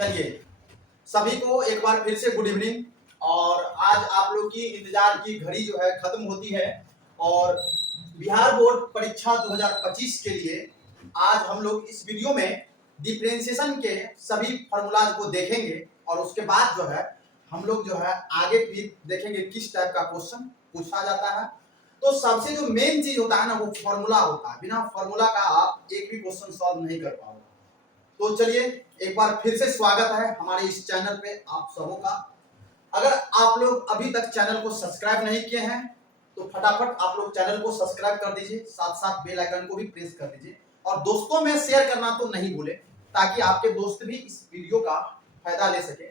चलिए सभी को एक बार फिर से गुड इवनिंग। और आज आप लोग की इंतजार की घड़ी जो है खत्म होती है और बिहार बोर्ड परीक्षा 2025 के लिए आज हम लोग इस वीडियो में डिफरेंशिएशन के सभी फॉर्मूलाज को देखेंगे और उसके बाद जो है हम लोग जो है आगे भी देखेंगे किस टाइप का क्वेश्चन पूछा जाता है। तो सबसे जो मेन चीज होता है ना वो फॉर्मूला होता है। बिना फॉर्मूला का आप एक भी क्वेश्चन सॉल्व नहीं कर पाओगे। तो चलिए एक बार फिर से स्वागत है हमारे इस चैनल पे आप सबों का। अगर आप लोग अभी तक चैनल को सब्सक्राइब नहीं किए हैं तो फटाफट आप लोग चैनल को सब्सक्राइब कर दीजिए, साथ साथ बेल आइकन को भी प्रेस कर दीजिए और दोस्तों में शेयर करना तो नहीं भूले ताकि आपके दोस्त भी इस वीडियो का फायदा ले सके।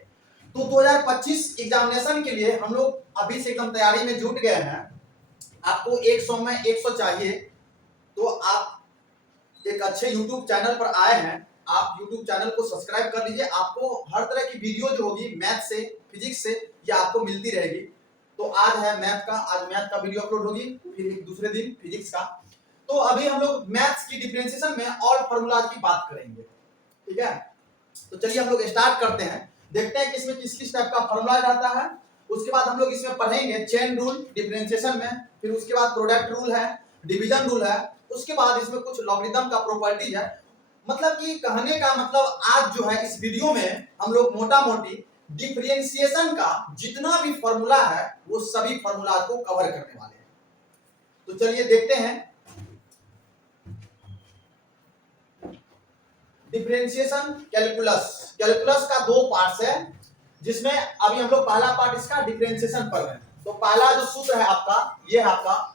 तो 2025 एग्जामिनेशन के लिए हम लोग अभी से एकदम तैयारी में जुट गए हैं। आपको 100 में 100 चाहिए तो आप एक अच्छे YouTube चैनल पर आए हैं, आप YouTube चैनल को सब्सक्राइब कर लीजिए। आपको हर तरह की वीडियो जो होगी मैथ से फिजिक्स से ये आपको मिलती रहेगी। तो आज है मैथ का, आज मैथ का वीडियो अपलोड होगी, फिर एक दूसरे दिन फिजिक्स का। तो अभी हम लोग मैथ्स की डिफरेंशिएशन में और फॉर्मूलाज की बात करेंगे, ठीक है। तो चलिए हम लोग स्टार्ट करते हैं, देखते हैं कि इसमें किस किस टाइप का फॉर्मूला रहता है। उसके बाद हम लोग इसमें पढ़ेंगे चेन रूल डिफरेंशिएशन में, फिर उसके बाद प्रोडक्ट रूल है, डिवीजन रूल है, उसके बाद इसमें कुछ लॉगरिथम का प्रॉपर्टी है। मतलब कि कहने का मतलब आज जो है इस वीडियो में हम लोग मोटा मोटी डिफरेंशिएशन का जितना भी फॉर्मूला है वो सभी फॉर्मूला को कवर करने वाले हैं। तो चलिए देखते हैं। डिफरेंशिएशन कैलकुलस, कैलकुलस का दो पार्ट्स है जिसमें अभी हम लोग पहला पार्ट इसका डिफरेंशिएशन पढ़ रहे हैं। तो पहला जो सूत्र है आपका ये है आपका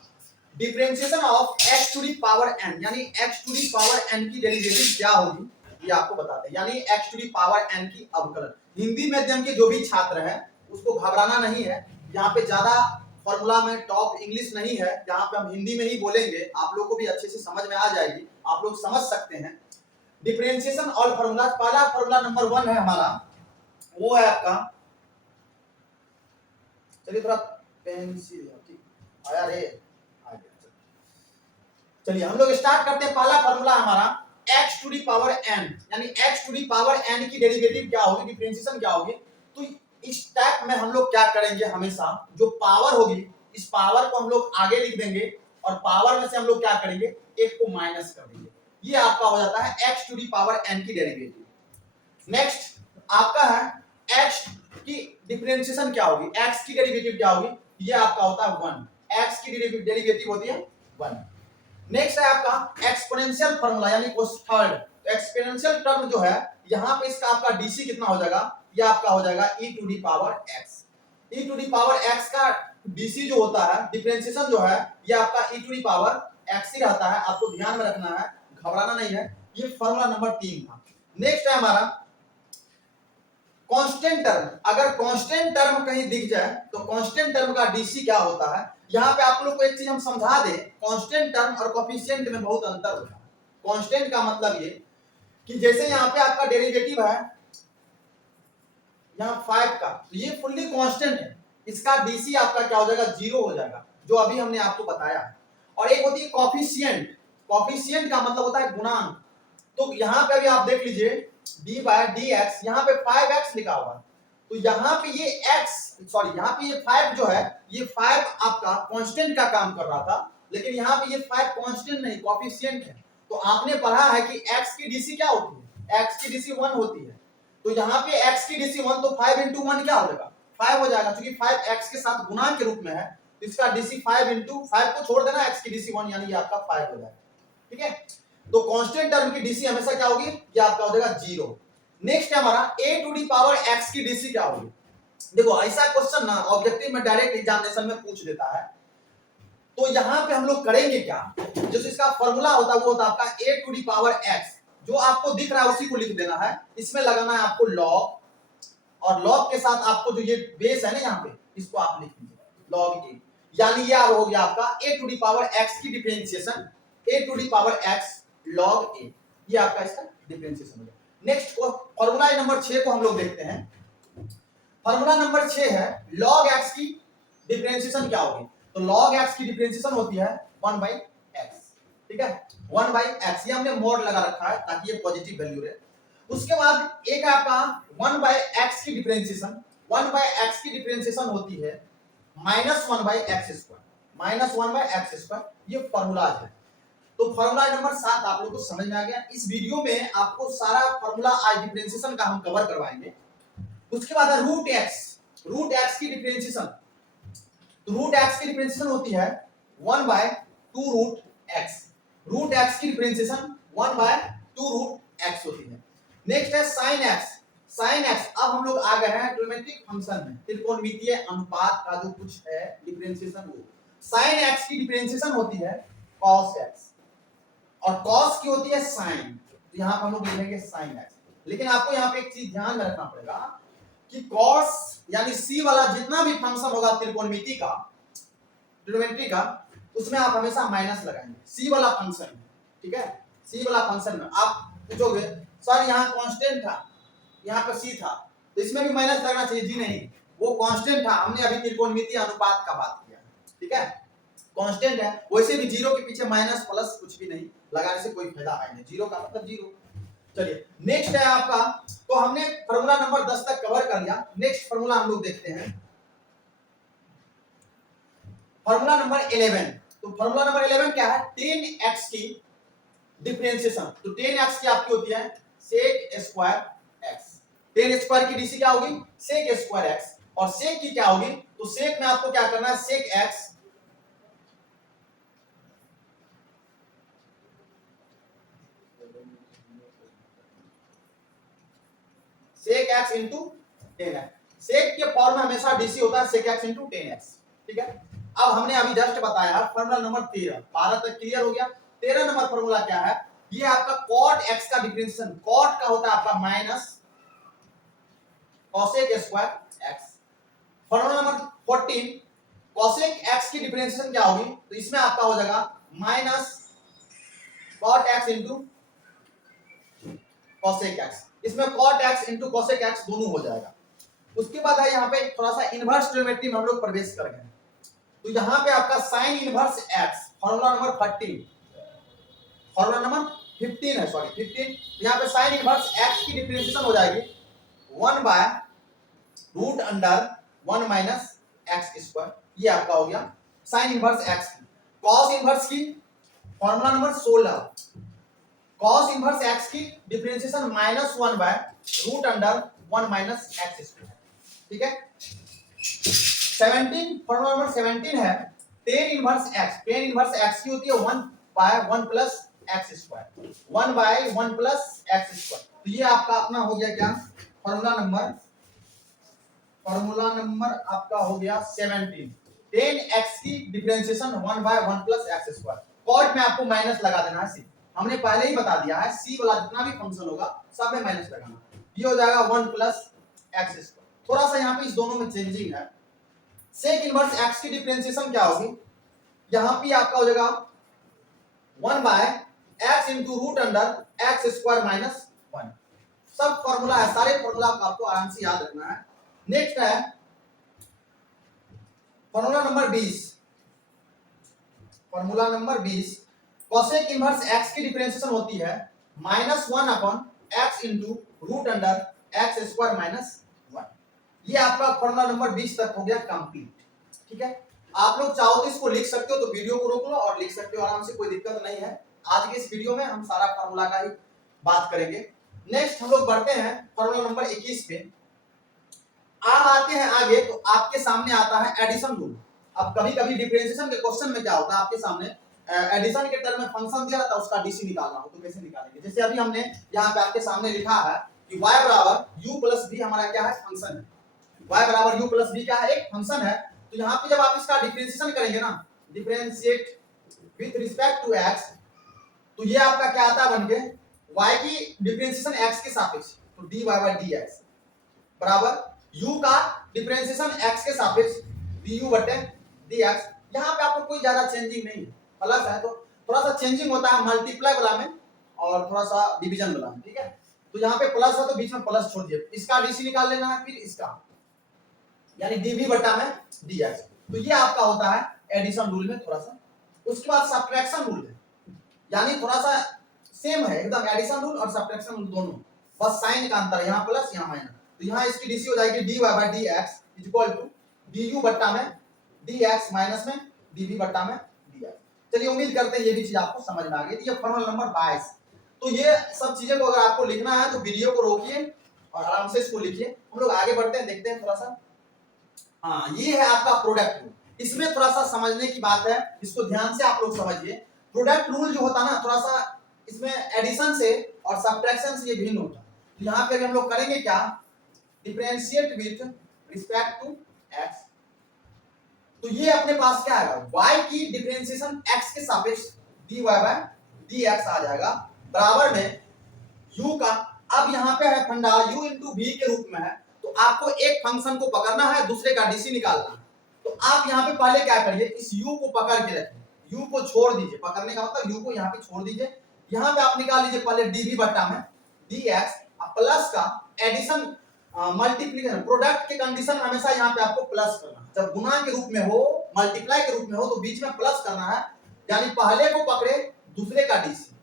differentiation of x to the power n, यानी x to the power n की डेरिवेटिव क्या होगी ये आपको बताते हैं, यानी x to the power n की अवकलन। हिंदी माध्यम के जो भी छात्र हैं उसको घबराना नहीं है, यहाँ पे ज्यादा फॉर्मूला में टॉप इंग्लिश नहीं है, यहाँ पे हम हिंदी में ही बोलेंगे, आप लोग को भी अच्छे से समझ में आ जाएगी, आप लोग समझ सकते हैं। डिफरेंशिएशन ऑल फॉर्मूला, पहला फॉर्मूला नंबर 1 है हमारा, वो है आपका, चलिए थोड़ा पेंसिल आया रे, चलिए हम लोग स्टार्ट करते हैं। पहला फॉर्मूला हमारा x to the power n, यानी x to the power n की डेरिवेटिव क्या होगी, डिफरेंशिएशन क्या होगी। तो इस टाइप में हम लोग क्या करेंगे, हमेशा जो पावर होगी इस पावर को हम लोग आगे लिख देंगे और पावर में से हम लोग क्या करेंगे, एक को माइनस कर देंगे। ये आपका हो जाता है x to the power n की डेरिवेटिव। नेक्स्ट आपका है x की डिफरेंशिएशन क्या होगी, x की डेरिवेटिव क्या होगी, ये आपका होता है 1, x की डेरिवेटिव होती है 1। नेक्स्ट है आपका एक्सपोनेंशियल फॉर्मूला, यानी थर्ड। तो एक्सपोनेंशियल टर्म जो है यहाँ पे इसका आपका डीसी कितना हो जाएगा, ये आपका हो जाएगा e to the power x। e to the power x का डीसी जो होता है, डिफरेंशिएशन जो है ये आपका e to the power x ही रहता है, आपको ध्यान में रखना है, घबराना नहीं है। ये फॉर्मूला नंबर 3 था। नेक्स्ट है हमारा कांस्टेंट टर्म। अगर कांस्टेंट टर्म कहीं दिख जाए तो कांस्टेंट टर्म का डीसी क्या होता है। यहाँ पे आप लोग को एक चीज हम समझा दें, कांस्टेंट टर्म और कोफिशिएंट में बहुत अंतर होता है। कांस्टेंट का मतलब ये कि जैसे यहाँ पे आपका डेरिवेटिव है यहाँ 5 का, तो ये फुल्ली कांस्टेंट है, इसका डीसी आपका क्या हो जाएगा, 0 हो जाएगा, जो अभी हमने आपको बताया है। और एक होती है कोफिशिएंट, कोफिशिएंट का मतलब होता है गुणांक। तो यहाँ पे अभी आप देख लीजिए d बाय dx, यहाँ पे 5x लिखा हुआ है, तो यहाँ पे ये यहाँ पे ये 5 जो है, ये 5 आपका कांस्टेंट का काम कर रहा था, लेकिन यहाँ पे ये 5 कांस्टेंट नहीं कोफिशिएंट है। तो आपने पढ़ा है कि x की डीसी क्या होती है, x की डीसी 1 होती है। तो यहाँ पे x की डीसी 1, तो 5 into 1 क्या हो जाएगा, 5 हो जाएगा, क्योंकि 5 x के साथ गुणा के रूप में है, तो इसका डीसी 5 into 5 को छोड़ देना, x की डीसी 1, यानी ये आपका 5 हो जाएगा, ठीक है। तो कांस्टेंट टर्म की डीसी हमेशा क्या होगी, ये आपका हो जाएगा 0। नेक्स्ट है हमारा a to the power x की डीसी क्या होगी। देखो ऐसा क्वेश्चन ना ऑब्जेक्टिव में डायरेक्ट एग्जामिनेशन में पूछ देता है, तो यहाँ पे हम लोग करेंगे क्या, जो इसका फॉर्मूला होता है वो होता है आपका a to the power x, जो आपको दिख रहा है उसी को लिख देना है, इसमें लगाना है आपको लॉग, और लॉग के साथ आपको जो ये बेस है ना यहाँ पे, इसको आप लिख दीजिए लॉग a, यानी ये हो गया आपका a to the power x की differentiation, a to the power x log a, ये आपका इसका डिफरेंशिएशन हो गया। नेक्स्ट फॉर्मूला नंबर 6 को हम लोग देखते हैं। फॉर्मूला नंबर 6 है log x की डिफरेंशिएशन क्या होगी। तो log x की डिफरेंशिएशन होती है 1/x, ठीक है, 1/x, ये हमने मोड लगा रखा है ताकि ये पॉजिटिव वैल्यू रहे। उसके बाद एक आपका 1/x की डिफरेंशिएशन, 1/x की डिफरेंशिएशन होती है -1/x², -1/x²। ये फॉर्मूला है। तो फॉर्मूला नंबर 7 आप लोगों को समझ में आ गया। इस वीडियो में आपको सारा फॉर्मूला आज डिफरेंशिएशन का हम कवर करवाएंगे। उसके बाद रूट एक्स की डिफरेंशिएशन, तो रूट एक्स की डिफरेंशिएशन होती है 1/2 रूट एक्स। रूट एक्स की डिफरेंशिएशन 1/2 रूट एक्स होती है। नेक्स्ट है साइन एक्स। साइन एक्स, अब हम लोग आ गए हैं ट्रिग्नोमेट्रिक फंक्शन में, त्रिकोणमितीय अनुपात का जो कुछ है डिफरेंशिएशन, वो साइन एक्स की डिफरेंशिएशन होती है कॉस एक्स, और कॉस की होती है साइन। तो यहां पर हम लोग लिखेंगे साइन एक्स। लेकिन आपको यहां पे एक चीज ध्यान में रखना पड़ेगा कि कॉस यानी सी वाला जितना भी फंक्शन होगा त्रिकोणमिति का, ट्रिग्नोमेट्री का, उसमें आप हमेशा माइनस लगाएंगे। सी वाला फंक्शन, ठीक है, सी वाला फंक्शन में आप पूछोगे सर यहाँ कांस्टेंट था, यहाँ पर सी था, तो इसमें भी माइनस लगना चाहिए। जी नहीं, वो कांस्टेंट था, हमने अभी त्रिकोणमितीय अनुपात का बात किया, ठीक है, कांस्टेंट है। वैसे भी जीरो के पीछे माइनस प्लस कुछ भी नहीं लगाने से कोई फायदा है नहीं, जीरो का मतलब जीरो। चलिए नेक्स्ट है आपका, तो हमने फार्मूला नंबर 10 तक कवर कर लिया। नेक्स्ट फार्मूला हम लोग देखते हैं, फार्मूला नंबर 11। तो फार्मूला नंबर 11 क्या है? 10x की डिफरेंशिएशन। तो 10x की आपकी होती है sec स्क्वायर x। 10 स्क्वायर की डीसी क्या होगी? sec square x। और sec की क्या होगी? तो sec में आपको क्या करना है? sec x into 10x। sec के फॉर्म में हमेशा डीसी होता है sec x into 10x, ठीक है। अब हमने अभी जस्ट बताया फार्मूला नंबर 13, 12 तक क्लियर हो गया। 13 नंबर फार्मूला क्या है? ये आपका cot x का डिफरेंशिएशन, cot का होता है आपका minus cosec square x। Formula number 14, cosec x की डिफरेंशिएशन क्या होगी? तो इसमें आपका हो जाएगा minus cot x into cosec x। इसमें cot x into cosec x दोनों हो जाएगा। उसके बाद है यहाँ पे थोड़ा सा इनवर्स ट्रिग्नोमेट्री में हम लोग प्रवेश कर गए। तो यहाँ पे आपका sine inverse x, formula number 13, formula number 15 है, सॉरी 15। यहाँ पे साइन इनवर्स x की डिफरेंशिएशन हो जाएगी 1/√1 माइनस x²। ये आपका हो गया साइन इनवर्स x की। कॉस इनवर्स की formula number 16, cos inverse x की डिफरेंशिएशन -1/√1 माइनस x², ठीक है। 17, फार्मूला नंबर 17 है tan inverse x। tan inverse x की होती है 1/1 प्लस x², 1/1 प्लस x²। तो ये आपका अपना हो गया क्या? फार्मूला नंबर आपका हो गया 17। tan x की डिफरेंशिएशन 1/1 प्लस x²। कॉट में आपको माइनस लगा देना है, सी हमने पहले ही बता दिया है, सी वाला जितना भी फंक्शन होगा सब में माइनस लगाना। ये हो जाएगा 1 प्लस x²। थोड़ा सा यहाँ पे इस दोनों में चेंजिंग है। सेक इनवर्स x की डिफरेंशिएशन क्या होगी? यहां पे आपका हो जाएगा 1/x into √x² - 1। सब फॉर्मूला है, सारे फॉर्मूला आपको आराम से याद रखना है। नेक्स्ट है formula number 20, formula number 20, cosec inverse x की डिफरेंशिएशन होती है -1/x into √x² - 1। ये आपका फार्मूला नंबर 20 तक हो गया कंप्लीट, ठीक है। आप लोग चाहो तो इसको लिख सकते हो, तो वीडियो को रोक लो और लिख सकते हो आराम से, कोई दिक्कत नहीं है। आज के इस वीडियो में हम सारा फार्मूला का ही बात करेंगे। नेक्स्ट हम लोग बढ़ते हैं फार्मूला नंबर 21 पे। आप आते हैं आगे, तो आपके सामने आता है एडिशन रूल। अब कभी कभी डिफरेंशिएशन के क्वेश्चन में क्या होता है, आपके सामने एडिशन के टर्म में फंक्शन दिया रहता है, उसका डीसी निकालना हो तो कैसे निकालेंगे? जैसे अभी हमने यहाँ पे आपके सामने लिखा है कि y बराबर u प्लस b हमारा क्या है? फंक्शन है। y बराबर u प्लस b क्या है? एक फंक्शन है। तो यहाँ पे जब आप इसका डिफरेंशिएशन करेंगे ना, differentiate with respect to x, तो ये आपका क्या आता है बन के? y की डिफरेंशिएशन x के सापेक्ष, तो dy/dx बराबर u का डिफरेंशिएशन x के सापेक्ष du/dx। यहाँ पे आपको कोई ज्यादा चेंजिंग नहीं है, प्लस है तो थोड़ा सा चेंजिंग होता है मल्टीप्लाई वाला में और थोड़ा सा डिवीजन वाला में, ठीक है। तो यहाँ पे प्लस है तो बीच में प्लस छोड़ दिए, इसका डीसी निकाल लेना है, फिर इसका यानी dv/dx। तो ये आपका होता है एडिशन रूल में थोड़ा सा। उसके बाद सब्ट्रैक्शन रूल है, यानी थोड़ा सा सेम है एकदम, एडिशन रूल और सब्ट्रैक्शन रूल दोनों। बस साइन का अंतर, यहाँ प्लस यहाँ माइनस, तो यहाँ इसकी डीसी हो जाएगी dy by d x is equal to d u बट्टा में डी एक्स माइनस में डी वी बट्टा में डी एक्स। चलिए उम्मीद करते हैं ये भी चीज आपको समझ में आ गई। ये फॉर्मूला नंबर 22। तो ये सब चीजें को अगर आपको लिखना है तो वीडियो को रोकिए और आराम से इसको लिखिए। हम लोग आगे बढ़ते हैं, देखते हैं थोड़ा सा। हाँ, ये है आपका प्रोडक्ट रूल। इसमें थोड़ा सा समझने की बात है, इसको ध्यान से आप लोग समझिए। प्रोडक्ट रूल जो होता है ना, थोड़ा सा इसमें एडिशन से और सब्ट्रैक्शन से ये भिन्न होता है। तो यहाँ पे हम लोग करेंगे क्या, differentiate with respect to x. तो ये अपने पास क्या आएगा, y की डिफरेंशिएशन x के सापेक्ष dy बाय dx आ जाएगा, बराबर में u का। अब यहाँ पे है फंडा u इंटू v के रूप में है, तो आपको एक फंक्शन को पकड़ना है, दूसरे का डीसी निकालना है। तो आप यहाँ पे पहले क्या करिए, इस u को पकड़ के रखिए, u को छोड़ दीजिए, पकड़ने का मतलब u को यहाँ पे छोड़ दीजिए। यहाँ पे आप निकाल लीजिए पहले dv बट्टा में dx, प्लस का एडिशन मल्टीप्लीकेशन, प्रोडक्ट के कंडीशन में हमेशा यहाँ पे आपको प्लस करना है। जब गुना के रूप में हो, मल्टीप्लाई के रूप में हो, तो बीच में प्लस करना है, यानी पहले को पकड़े दूसरे का डीसी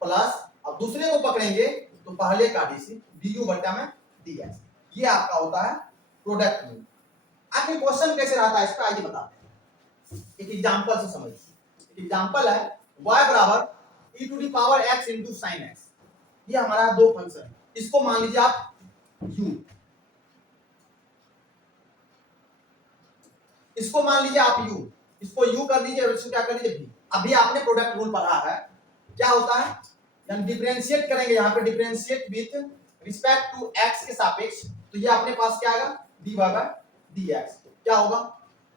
प्लस, अब दूसरे को पकड़ेंगे तो पहले का डीसी डी बट्टा में dx। ये आपका होता है प्रोडक्ट रूल। आखिर क्वेश्चन कैसे रहता है, इस पर आइए बताते हैं, एक एग्जांपल से समझिए। एग्जांपल है y बराबर e to the power x into sine x। ये हमारा दो फंक्शन है, इसको मान लीजिए आप u, इसको मान लीजिए आप u, इसको u कर लीजिए और इसको क्या कर लीजिए v। अभी आपने प्रोडक्ट रूल पढ़ा है, क्या होता है, यानी डिफरेंशिएट करेंगे यहाँ पे, differentiate with respect to x के सापेक्ष, तो ये अपने पास क्या आएगा dy बाय dx। क्या होगा,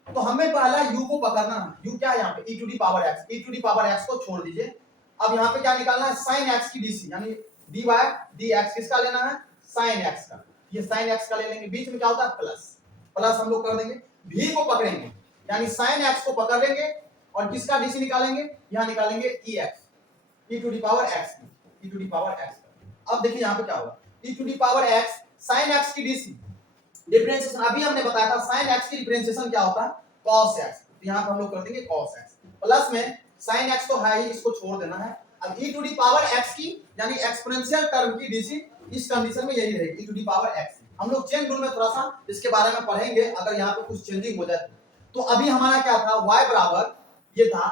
तो हमें पहला u को पकड़ना है, u क्या है यहाँ पे e to the power x, e to the power x को छोड़ दीजिए। अब यहाँ पे क्या निकालना है, sin x की डीसी, यानी dy बाय dx किसका लेना है, sin x का। ये sin x का ले लेंगे, बीच में क्या होता है प्लस, प्लस हम लोग कर देंगे, v को पकड़ेंगे यानी sin x को पकड़ लेंगे और किसका डीसी निकालेंगे, यहाँ निकालेंगे ex, e to the power x, e to the power x। अब देखिए यहाँ पे क्या होगा, e to the power x sin x की डीसी डिफरेंशिएशन, अभी हमने बताया था sin x की डिफरेंशिएशन क्या होता है cos x, तो यहाँ पे हम लोग कर देंगे cos x, प्लस में sin x तो है ही, इसको छोड़ देना है। अब e to the power x की यानी एक्सपोनेंशियल टर्म की डीसी इस कंडीशन में यही रहेगी, e to the power x। हम लोग चेन रूल में थोड़ा सा इसके बारे में पढ़ेंगे अगर यहाँ पे कुछ चेंजिंग हो जाए तो। अभी हमारा क्या था, y बराबर ये था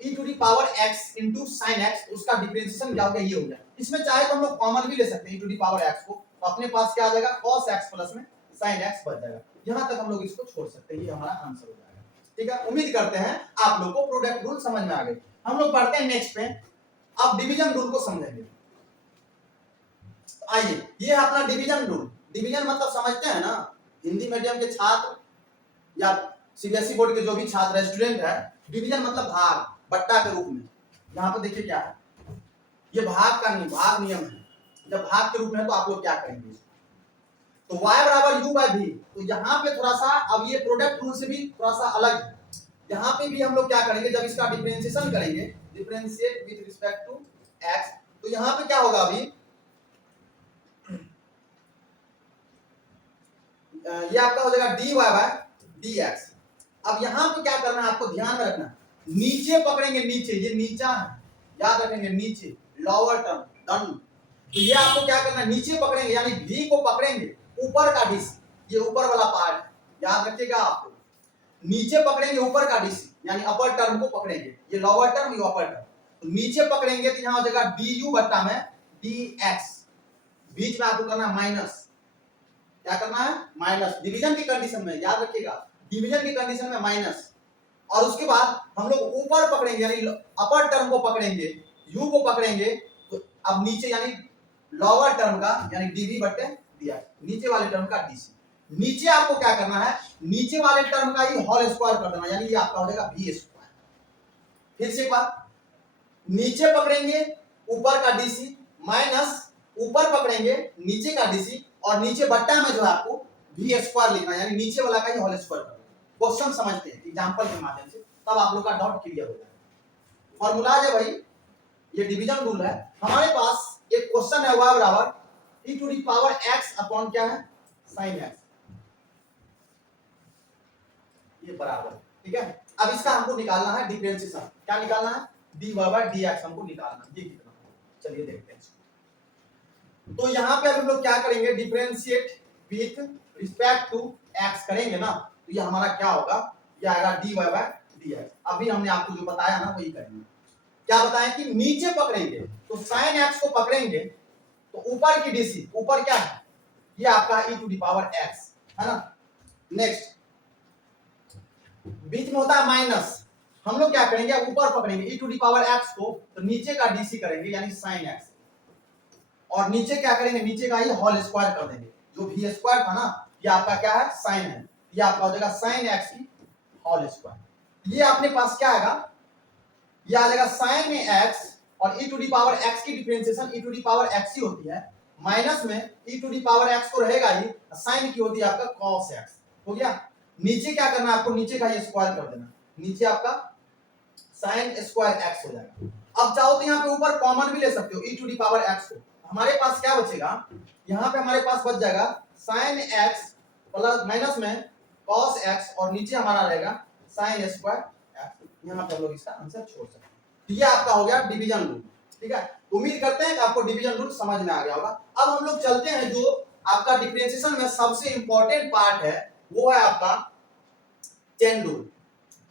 e to the power x into sine x, उसका डिफरेंशिएशन क्या हो गया, ये हो गया। इसमें चाहे तो हम लोग कॉमन भी ले सकते हैं e to the power x को, तो अपने पास क्या आ जाएगा cos x प्लस में sin x बच जाएगा। यहाँ तक हम लोग इसको छोड़ सकते हैं, ये हमारा आंसर हो जाएगा। ठीक है, उम्मीद करते हैं आप लोग को प्रोडक्ट रूल समझ में आ गए। हम लोग बढ़ते हैं नेक्स्ट पे, अब डिवीजन रूल को समझेंगे। आइए, ये है अपना डिवीजन रूल। डिवीजन मतलब समझते हैं ना, हिंदी मीडियम के छात्र या सीबीएसई बोर्ड के जो भी छात्र स्टूडेंट है, डिवीजन मतलब भाग बट्टा के रूप में। यहाँ पे देखिए क्या है, ये भाग का नहीं, भाग नियम है। जब भाग के रूप में है तो आप लोग क्या करेंगे, तो y बराबर u बाय v। तो यहाँ पे थोड़ा सा, अब ये प्रोडक्ट रूल से भी थोड़ा सा अलग है। यहाँ पे भी हम लोग क्या करेंगे, जब इसका डिफरेंशिएशन करेंगे, differentiate with respect to x, तो यहाँ पे क्या होगा, अभी ये आपका हो जाएगा dy बाय dx। अब यहाँ पे क्या करना है, आपको ध्यान में रखना, नीचे पकड़ेंगे, नीचे ये नीचा है, याद रखेंगे, नीचे लोअर टर्म दंड। तो ये आपको क्या करना है, नीचे पकड़ेंगे यानी v को पकड़ेंगे, ऊपर का डीसी, ये ऊपर वाला पार्ट याद रखिएगा आप लोग, नीचे पकड़ेंगे ऊपर का डीसी यानी अपर टर्म को पकड़ेंगे, ये लोअर टर्म, ये अपर टर्म। तो नीचे पकड़ेंगे तो यहाँ हो जाएगा du बट्टा में dx, बीच में आपको करना है माइनस, क्या करना है माइनस, डिवीजन की कंडीशन में याद रखिएगा, डिवीजन की कंडीशन में माइनस। और उसके बाद हम लोग ऊपर पकड़ेंगे यानी अपर टर्म को पकड़ेंगे, u को पकड़ेंगे, तो अब नीचे यानी लोअर टर्म का यानी dv बट्टे dx, नीचे वाले टर्म का dc। नीचे आपको क्या करना है, नीचे वाले टर्म का ही होल स्क्वायर कर देना, यानी ये आपका हो जाएगा v स्क्वायर। फिर से एक बार, नीचे पकड़ेंगे ऊपर का dc माइनस ऊपर पकड़ेंगे नीचे का dc, और नीचे बट्टा में जो है आपको v स्क्वायर लिखना है, यानी नीचे वाला का ही होल स्क्वायर करना। क्वेश्चन समझते हैं एग्जांपल के माध्यम से, तब आप लोग का डाउट क्लियर हो जाएगा। फॉर्मूला है भाई, ये डिवीजन रूल है। हमारे पास एक क्वेश्चन है y बराबर e to the power x upon क्या है sin x, ये बराबर, ठीक है। अब इसका हमको निकालना है डिफरेंशिएशन, क्या निकालना है dy बाय dx हमको निकालना है, ये कितना, चलिए देखते हैं। तो यहाँ पे हम लोग क्या करेंगे, differentiate with respect to x करेंगे ना, तो ये हमारा क्या होगा, ये आएगा dy बाय dx। अभी हमने आपको जो बताया ना वही करेंगे। क्या बताया कि नीचे पकड़ेंगे तो sin x को पकड़ेंगे तो ऊपर की डीसी, ऊपर क्या है, ये आपका e to the power x है ना। नेक्स्ट बीच में होता है माइनस, हम लोग क्या करेंगे, ऊपर पकड़ेंगे e to the power x को, तो नीचे का डीसी करेंगे यानी sin x, और नीचे क्या करेंगे, नीचे का ही होल स्क्वायर कर देंगे। जो भी स्क्वायर था ना, ये आपका क्या है, साइन है, ये आपका हो जाएगा साइन एक्स की होल स्क्वायर। ये अपने पास क्या आएगा, ये आ जाएगा साइन एक्स, और e to the power x की differentiation e to the power x ही होती है, माइनस में e to the power x तो रहेगा ही, साइन की होती है आपका cos x। हो गया। नीचे क्या करना है आपको, नीचे का ये स्क्वायर कर देना, नीचे आपका साइन स्क्वायर x हो जाएगा। अब चाहो तो यहाँ पे ऊपर कॉमन भी ले सकते हो e to the power x को, हमारे पास क्या बचेगा, यहाँ पे हमारे पास बच जाएगा साइन x प्लस माइनस में cos x, और नीचे हमारा रहेगा साइन स्क्वायर x। यहाँ पे हम लोग इसका आंसर छोड़ सकते हैं। तो ये आपका हो गया डिवीजन रूल। ठीक है, उम्मीद करते हैं कि आपको डिवीजन रूल समझ में आ गया होगा। अब हम लोग चलते हैं, जो आपका डिफरेंशिएशन में सबसे इंपॉर्टेंट पार्ट है वो है आपका चेन रूल।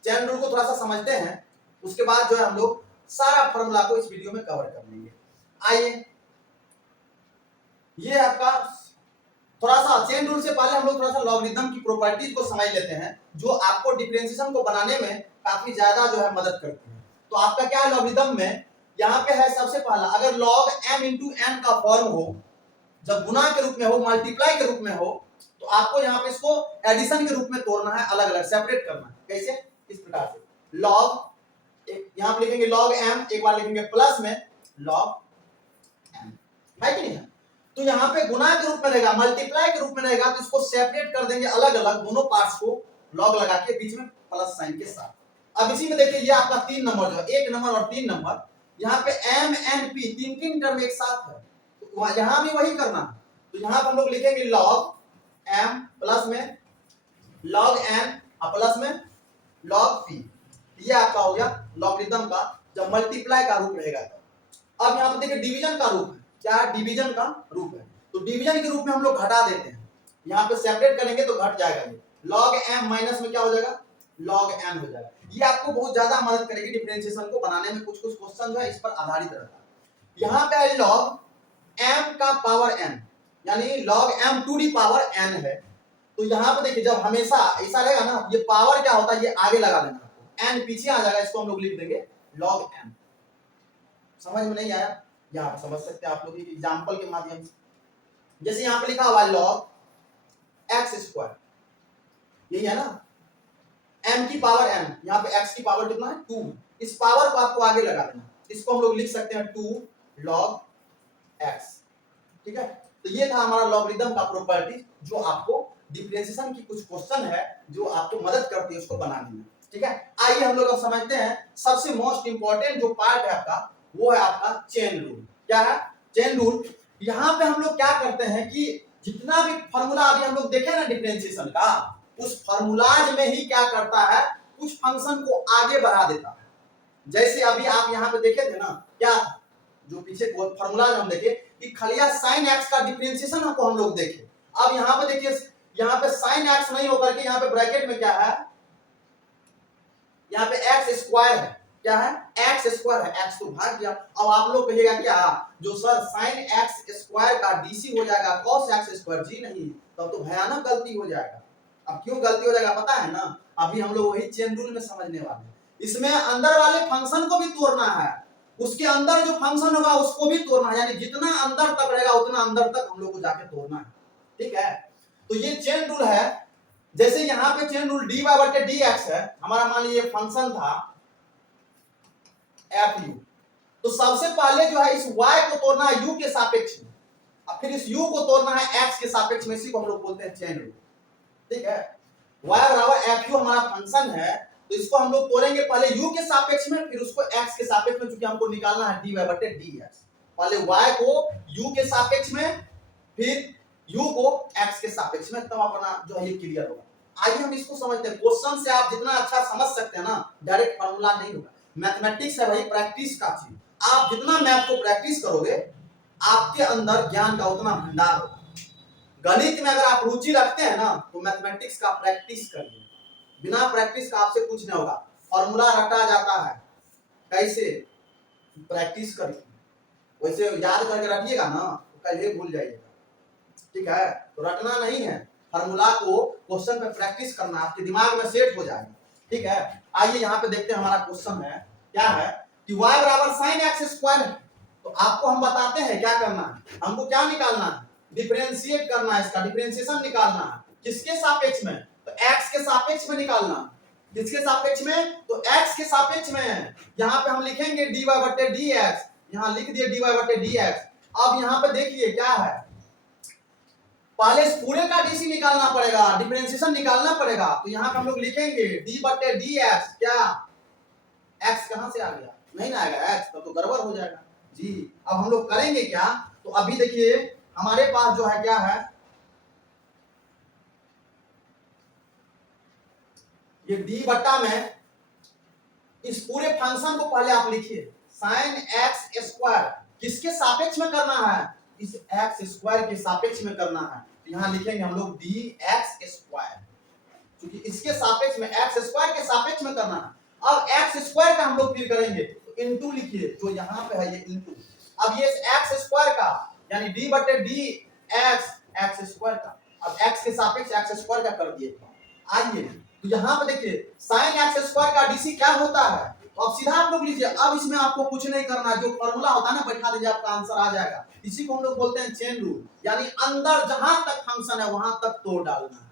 चेन रूल को थोड़ा सा समझते हैं, उसके बाद जो है हम लोग सारा फॉर्मूला को इस वीडियो में कवर कर लेंगे। आइए, ये आपका थोड़ा सा चेन रूल से पहले हम लोग थोड़ा सा लॉगरिथम की प्रॉपर्टीज को समझ लेते हैं, जो आपको डिफरेंशिएशन को बनाने में काफी ज्यादा जो है मदद करती है। तो आपका क्या है लॉगरिथम में, यहाँ पे है सबसे पहला, अगर log m इंटू n का फॉर्म हो, जब गुना के रूप में हो, मल्टीप्लाई के रूप में हो, तो आपको यहाँ पे इसको एडिशन के रूप में तोड़ना है, अलग अलग सेपरेट करना है। कैसे, इस प्रकार से log, यहाँ पे लिखेंगे log m, एक बार लिखेंगे प्लस में log m, है कि नहीं है। तो यहाँ पे गुना के रूप में रहेगा, मल्टीप्लाई के रूप में रहेगा, तो इसको सेपरेट कर देंगे अलग अलग, दोनों पार्ट्स को लॉग लगा के बीच में प्लस साइन के साथ। अब इसी में देखिए, ये आपका 3 नंबर जो है, 1 नंबर और 3 नंबर, यहाँ पे m n p तीन टर्म एक साथ है, तो यहाँ भी वही करना है। तो यहाँ पे हम लोग लिखेंगे log m प्लस में log n प्लस में log p। ये आपका हो गया लॉगरिथम का जब मल्टीप्लाई का रूप रहेगा। तो अब यहाँ पे देखिए डिवीजन का रूप है, क्या डिवीजन का रूप है, तो डिवीजन के रूप में हम लोग घटा देते हैं, यहाँ पे सेपरेट करेंगे तो घट जाएगा, ये log m माइनस में क्या हो जाएगा, log n हो जाएगा। ये आपको बहुत ज्यादा मदद करेगी डिफरेंशिएशन को बनाने में, कुछ कुछ क्वेश्चन जो है इस पर आधारित रहता है। यहाँ पे है log m का पावर n, यानी log m to the power n है। तो यहाँ पे देखिए, जब हमेशा ऐसा रहेगा ना, ये पावर क्या होता है, ये आगे लगा देना, n पीछे आ जाएगा, इसको हम लोग लिख देंगे log m। समझ में नहीं आया, यहाँ समझ सकते हैं आप लोग एग्जाम्पल के माध्यम से। जैसे यहाँ पे लिखा हुआ है log x स्क्वायर, यही है ना, m की पावर n, यहाँ पे x की पावर कितना है 2, इस पावर को आपको आगे लगा देना, इसको हम लोग लिख सकते हैं 2 log x। ठीक है, तो ये था हमारा लॉगरिथम का प्रॉपर्टी, जो आपको डिफरेंशिएशन की कुछ क्वेश्चन है जो आपको मदद करती है उसको बनाने में। ठीक है, आइए हम लोग अब समझते हैं सबसे मोस्ट इंपॉर्टेंट जो पार्ट है आपका, वो है आपका चेन रूल। क्या है चेन रूल, यहाँ पे हम लोग क्या करते हैं कि जितना भी फॉर्मूला अभी हम लोग देखे ना डिफरेंशिएशन का, उस फॉर्मूलाज में ही क्या करता है, कुछ फंक्शन को आगे बढ़ा देता है। जैसे अभी आप यहाँ पे देखे थे ना, क्या जो पीछे फॉर्मूला हम देखे कि खलिया sin x का डिफरेंशिएशन को हम लोग देखे। अब यहाँ पे देखिए, यहाँ पे sin x नहीं होकर के यहाँ पे ब्रैकेट में क्या है, यहाँ पे x स्क्वायर है, क्या है x स्क्वायर है, x तो भाग गया। अब आप लोग कहिएगा क्या, जो सर sin x स्क्वायर का dc हो जाएगा cos x स्क्वायर, जी नहीं, तब तो भयानक गलती हो जाएगा। अब क्यों गलती हो जाएगा पता है ना, अभी हम लोग वही चेन रूल में समझने वाले हैं। इसमें अंदर वाले फंक्शन को भी तोड़ना है, उसके अंदर जो फंक्शन होगा उसको भी तोड़ना है, यानी जितना अंदर तक रहेगा उतना अंदर तक हम लोग को जाके तोड़ना है। ठीक है, तो ये चेन रूल है। जैसे यहाँ पे चेन रूल dy बटे dx है, हमारा मान लीजिए फंक्शन था fu, तो सबसे पहले जो है इस y को तोड़ना है u के सापेक्ष में, और फिर इस u को तोड़ना है x के सापेक्ष में, इसी को हम लोग बोलते हैं चेन रूल। ठीक है, y बराबर fu हमारा फंक्शन है, तो इसको हम लोग तोड़ेंगे पहले u के सापेक्ष में, फिर उसको x के सापेक्ष में, क्योंकि हमको निकालना है dy बटे dx। पहले y को u के सापेक्ष में, फिर u को x के सापेक्ष में, तब अपना जो है ये क्लियर होगा। आइए हम इसको समझते हैं। क्वेश्चन से आप जितना अच्छा समझ सकते हैं ना, डायरेक्ट फार्मूला नहीं होगा, मैथमेटिक्स है भाई, प्रैक्टिस का चीज। आप जितना मैथ को प्रैक्टिस करोगे, आपके अंदर ज्ञान का उतना भंडार होगा। गणित में अगर आप रुचि रखते हैं ना तो मैथमेटिक्स का प्रैक्टिस करिए। बिना प्रैक्टिस का आपसे कुछ नहीं होगा। फॉर्मूला रटा जाता है कैसे, प्रैक्टिस करिए। वैसे याद करके रखिएगा ना तो कल ही भूल जाइएगा, ठीक है। तो रटना नहीं है, फॉर्मूला को क्वेश्चन पे प्रैक्टिस करना, आपके दिमाग में सेट हो जाएगा, ठीक है। आइए यहाँ पे देखते हैं हमारा क्वेश्चन है क्या है कि y बराबर साइन एक्स स्क्वायर है। तो आपको हम बताते हैं क्या करना है, हमको क्या निकालना है, डिफरेंशिएट करना है, इसका डिफरेंशिएशन निकालना है। किसके सापेक्ष में, तो x के सापेक्ष में निकालना है। किसके सापेक्ष में, तो x के सापेक्ष में। यहाँ पे हम लिखेंगे dy बटे dx, यहाँ लिख दिए dy बटे dx। अब यहाँ पे देखिए क्या है, पहले इस पूरे का डीसी निकालना पड़ेगा, डिफरेंशिएशन निकालना पड़ेगा। तो यहाँ पे हम लोग लिखेंगे डी बटे डी एक्स, क्या एक्स कहां से आ गया, नहीं ना आएगा एक्स, तो गड़बड़ हो जाएगा जी। अब हम लोग करेंगे क्या, तो अभी देखिए हमारे पास जो है क्या है, ये डी बट्टा में इस पूरे फंक्शन को पहले आप लिखिए साइन एक्स स्क्वायर, किसके सापेक्ष में करना है, इस एक्स स्क्वायर के सापेक्ष में करना है। तो यहाँ लिखेंगे हम लोग डी एक्स स्क्वायर, क्योंकि इसके सापेक्ष में एक्स स्क्वायर के सापेक्ष में करना है। अब एक्स स्क्वायर का हम लोग फिर करेंगे तो इनटू लिखिए, जो यहाँ पे है ये इनटू। अब ये एक्स स्क्वायर का यानी डी बटे डी एक्स, एक्स स्क्वायर का, अब एक्स के सापेक्ष एक्स स्क्वायर का कर दिए। आइए तो यहाँ पे देखिए साइन एक्स स्क्वायर का डीसी क्या होता है, तो अब सीधा आप लोग लीजिए। अब इसमें आपको कुछ नहीं करना, जो फॉर्मूला होता है ना बैठा दीजिए, आपका आंसर आ जाएगा। इसी को हम लोग बोलते हैं चेन रूल, यानी अंदर जहां तक फंक्शन है वहां तक तोड़ डालना है।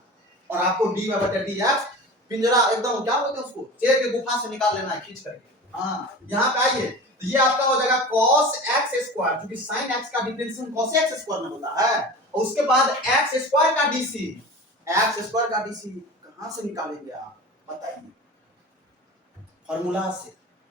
और आपको डी बटे डी एक्स पिंजरा एकदम क्या बोलते हैं उसको, शेर के गुफा से निकाल लेना है खींच करके। हाँ यहाँ पे आइए, तो ये आपका हो जाएगा cos x स्क्वायर, क्योंकि sin x का डिफरेंशिएशन cos x स्क्वायर में होता है। और उसके बाद x स्क्वायर का डीसी, x स्क्वायर का डीसी कहां से निकालेंगे आप बताइए, फॉर्मूला से।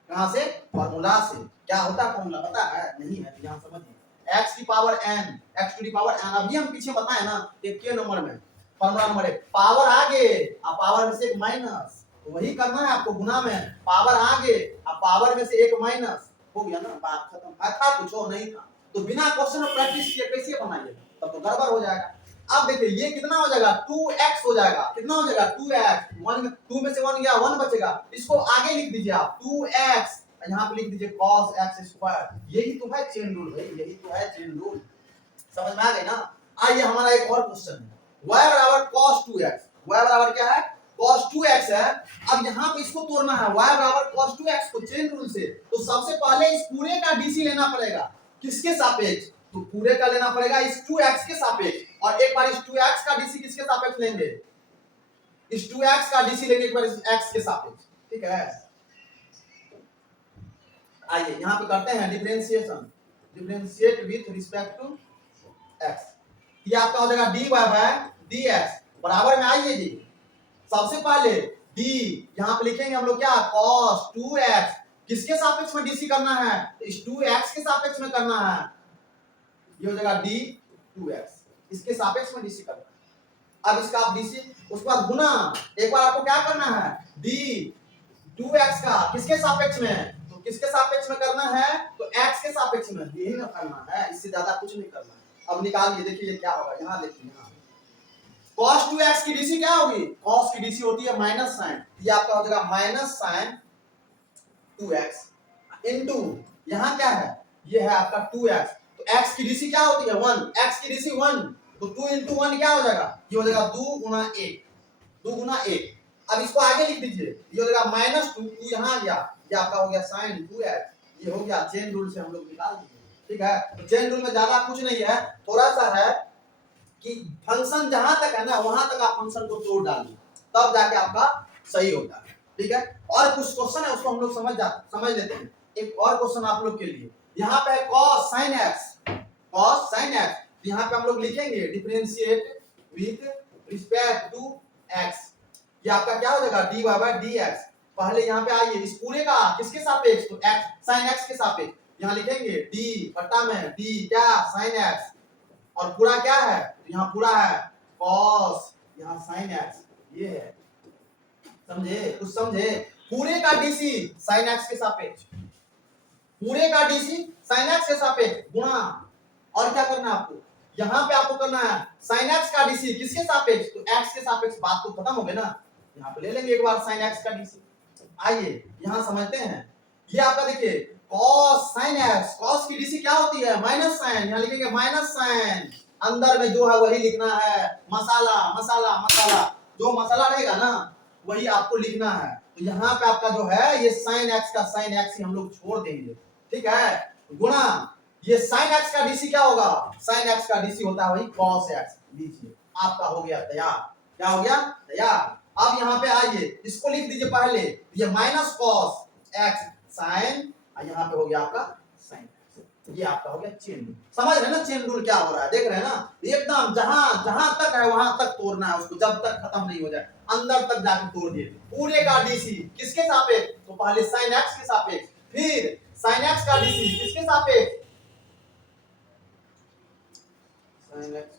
कहां से, फॉर्मूला से। क्या होता है फॉर्मूला पता है, नहीं है तो यहां समझिए, x की power n, x to the power n। अभी हम पीछे बताए ना एक के नंबर में फॉर्मूला नंबर 1, पावर आगे और पावर में से एक माइनस, तो वही करना है आपको गुना में, पावर आगे और पावर में से एक माइनस, हो गया ना, बात खत्म। था कुछ और नहीं था, तो बिना क्वेश्चन में प्रैक्टिस किए कैसे बनाइए, तब तो गड़बड़ हो जाएगा। अब देखिए ये कितना हो जाएगा, 2x हो जाएगा, कितना हो जाएगा 2x, 1 में 2 में से 1 गया 1 बचेगा, इसको आगे लिख दीजिए आप 2x, यहाँ पे लिख दीजिए cos x स्क्वायर। यही तो है चेन रूल भाई, यही तो है चेन रूल, समझ में आ गई ना। आइए हमारा एक और क्वेश्चन है, y बराबर cos 2x, y बराबर क्या है cos 2x है। अब यहाँ पे इसको तोड़ना है, y बराबर cos 2x को चेन रूल से, तो सबसे पहले इस पूरे का डीसी लेना पड़ेगा, किसके सापेक्ष, तो पूरे का लेना पड़ेगा इस 2x के सापेक्ष, और एक बार इस 2x का डीसी किसके सापेक्ष लेंगे, इस 2x का डीसी लेंगे एक बार इस x के सापेक्ष, ठीक है। आइए यहाँ पे करते हैं differentiation, differentiate with respect to x। ये आपका हो जाएगा dy बाय dx बराबर में, आइए जी सबसे पहले d यहाँ पे लिखेंगे हम लोग क्या, cos 2x, किसके सापेक्ष में डीसी करना है, इस 2x के सापेक्ष में करना है, ये हो जाएगा d 2x, इसके सापेक्ष में डीसी करना है। अब इसका आप डीसी, उसके बाद गुना, एक बार आपको क्या करना है, d 2x का किसके सापेक्ष में, तो किसके सापेक्ष में करना है, तो x के सापेक्ष में, यही ना करना है, इससे ज्यादा कुछ नहीं करना है। अब निकालिए, देखिए क्या होगा, यहाँ देखिए यहाँ cos 2x की डीसी क्या होगी, cos की डीसी होती है माइनस साइन, ये आपका हो जाएगा माइनस साइन 2x इनटू यहाँ क्या है, ये है आपका 2x, तो x की डीसी क्या होती है 1, x की डीसी 1, तो 2 इंटू 1 क्या हो जाएगा, ये हो जाएगा 2 गुना 1, 2 गुना 1। अब इसको आगे लिख दीजिए, ये हो जाएगा माइनस 2, 2 यहाँ आ गया, ये आपका हो गया साइन 2x, ये हो गया चेन रूल से हम लोग निकाल दिए, ठीक है। तो चेन रूल में ज्यादा कुछ नहीं है, थोड़ा सा है कि फंक्शन जहां तक है ना वहां तक आप फंक्शन को तोड़ डालिए, तब जाके आपका सही होता है, ठीक है। और कुछ क्वेश्चन है उसको हम लोग समझ लेते हैं। एक और क्वेश्चन आप लोग के लिए, यहाँ पे है cos sin x, cos sin x, तो यहाँ पे हम लोग लिखेंगे differentiate with respect to x, ये आपका क्या हो जाएगा dy बाय dx। पहले यहाँ पे आइए, इस पूरे का किसके सापेक्ष, तो x sin x के सापेक्ष, यहाँ लिखेंगे d बट्टा में d क्या sin x, और पूरा क्या है, तो यहाँ पूरा है cos, यहाँ sin x, ये है, समझे, कुछ समझे। पूरे का डीसी sin x के सापेक्ष, पूरे का डीसी sin x के सापेक्ष गुणा, और क्या करना है आपको, यहाँ पे आपको करना है sin x का डीसी किसके सापेक्ष, तो x के सापेक्ष। बात तो खत्म हो गई ना, यहाँ पे ले लेंगे एक बार sin x का डीसी। आइए यहाँ समझते हैं, ये आपका देखिए cos sin x, cos की डीसी क्या होती है माइनस साइन, यहाँ लिखेंगे माइनस साइन, अंदर में जो है वही लिखना है, मसाला मसाला मसाला, जो मसाला रहेगा ना वही आपको लिखना है। तो यहाँ पे आपका जो है ये sin x का sin x ही हम लोग छोड़ देंगे, ठीक है, गुणा ये sin x का डीसी क्या होगा, sin x का डीसी होता है वही cos x। लीजिए आपका हो गया तैयार, क्या हो गया तैयार। अब यहाँ पे आइए इसको लिख दीजिए पहले, ये माइनस cos x sin, यहाँ पे हो गया आपका sin x। ये आपका हो गया चेन रूल। समझ रहे हैं ना चेन रूल क्या हो रहा है, देख रहे हैं ना, एकदम जहां जहां तक है वहां तक तोड़ना है उसको, जब तक खत्म नहीं हो जाए अंदर तक जाके तोड़ दिए। पूरे का डीसी किसके सापेक्ष, तो पहले sin x के सापेक्ष, फिर sin x का डीसी किसके सापेक्ष, sin x।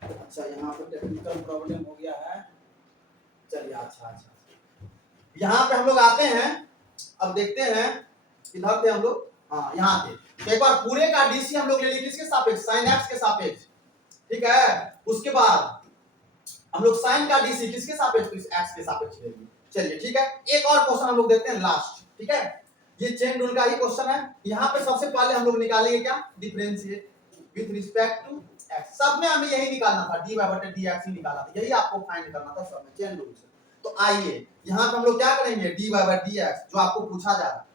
अच्छा यहाँ पर टेक्निकल प्रॉब्लम हो गया है, चलिए अच्छा अच्छा, यहाँ पे हम लोग आते हैं, अब देखते हैं इधर थे हम लोग, हाँ यहाँ थे। तो एक बार पूरे का डीसी हम लोग ले लिए किसके सापेक्ष, sin x के सापेक्ष, ठीक है। उसके बाद हम लोग sin का डीसी किसके सापेक्ष, x के सापेक्ष ले लिए। चलिए ठीक है, एक और क्वेश्चन हम लोग देखते हैं लास्ट, ठीक है, ये चेन रूल का ही क्वेश्चन है। यहाँ पे सबसे पहले हम लोग निकालेंगे क्या, differentiate with respect to x। सब में हमें यही निकालना था, dy/dx ही निकाला था, यही आपको फाइंड करना था सब में चेन रूल से। तो आइए यहाँ पे हम लोग क्या करेंगे, dy/dx जो आपको पूछा जा रहा है,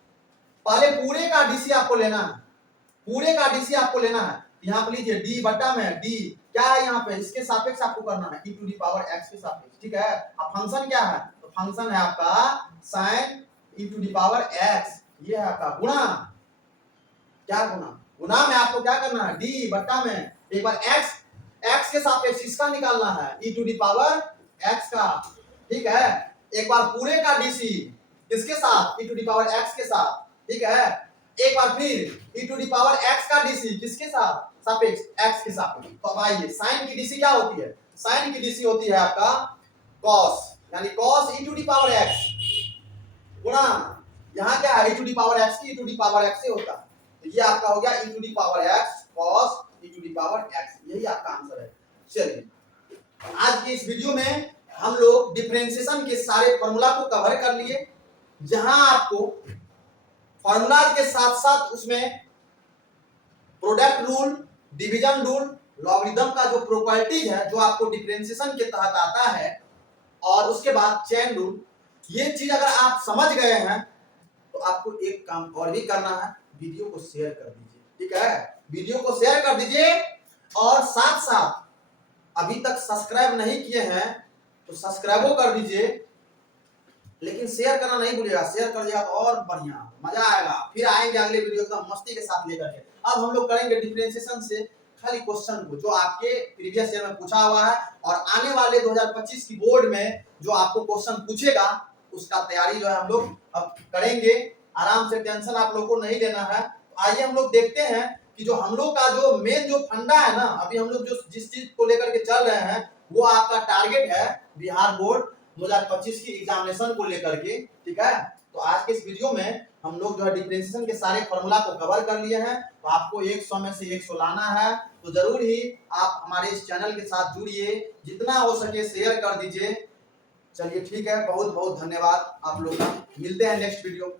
पहले पूरे का डीसी आपको लेना है, पूरे का डीसी आपको लेना है। यहाँ पे लीजिए डी बटा में डी क्या है, यहाँ पे इसके सापेक्ष आपको करना है e to the power x के सापेक्ष, ठीक है। अब फंक्शन क्या है, तो फंक्शन है आपका sin e to the power x, ये है आपका गुणा, क्या गुणा, गुणा में आपको क्या करना है d बटा में एक बार x के सापेक्ष इसका निकालना है e to the power x का, ठीक है। एक बार पूरे का डीसी किसके साथ, e to the power x के साथ, ठीक है। एक बार फिर e to the power x का डीसी किसके साथ, सापेक्ष x के सापेक्ष। तो अब आइए sin की डीसी क्या होती है, sin की डीसी होती है आपका cos, यानी cos e to the power x गुणा यहाँ क्या है e to the power x की e to the power x से होता है, तो ये आपका हो गया e to the power x cos e to the power x, यही आपका आंसर है। चलिए आज की इस वीडियो में हम लोग डिफरेंशिएशन के सारे फॉर्मूला को कवर कर लिए, जहां आपको फॉर्मूला के साथ साथ उसमें product rule, division rule, logarithm का जो प्रॉपर्टीज है जो आपको डिफरेंशिएशन के तहत आता है, और उसके बाद चेन रूल, ये चीज अगर आप समझ गए हैं तो आपको एक काम और भी करना है, वीडियो को शेयर कर दीजिए, ठीक है, वीडियो को शेयर कर दीजिए। और साथ साथ अभी तक सब्सक्राइब नहीं किए हैं तो सब्सक्राइब कर दीजिए, लेकिन शेयर करना नहीं भूलिएगा, शेयर कर दिया तो और बढ़िया मजा आएगा। फिर आएंगे अगले वीडियो एकदम मस्ती के साथ लेकर के। अब हम लोग करेंगे डिफरेंशिएशन से खाली क्वेश्चन को जो आपके प्रीवियस ईयर में पूछा हुआ है, और आने वाले 2025 की बोर्ड में जो आपको क्वेश्चन पूछेगा उसका तैयारी जो है हम लोग अब करेंगे। आराम से, टेंशन आप लोग को नहीं लेना है। तो आइए हम लोग देखते हैं कि जो हम लोग का जो मेन जो फंडा है ना, अभी हम लोग जो जिस चीज को लेकर के चल रहे हैं वो आपका टारगेट है बिहार बोर्ड 2025 की एग्जामिनेशन को लेकर के, ठीक है। तो आज के इस वीडियो में हम लोग जो है डिफरेंशिएशन के सारे फॉर्मूला को कवर कर लिए हैं। तो आपको 100 में से 100 लाना है, तो जरूर ही आप हमारे इस चैनल के साथ जुड़िए, जितना हो सके शेयर कर दीजिए। चलिए ठीक है, बहुत बहुत धन्यवाद आप लोग का, मिलते हैं नेक्स्ट वीडियो।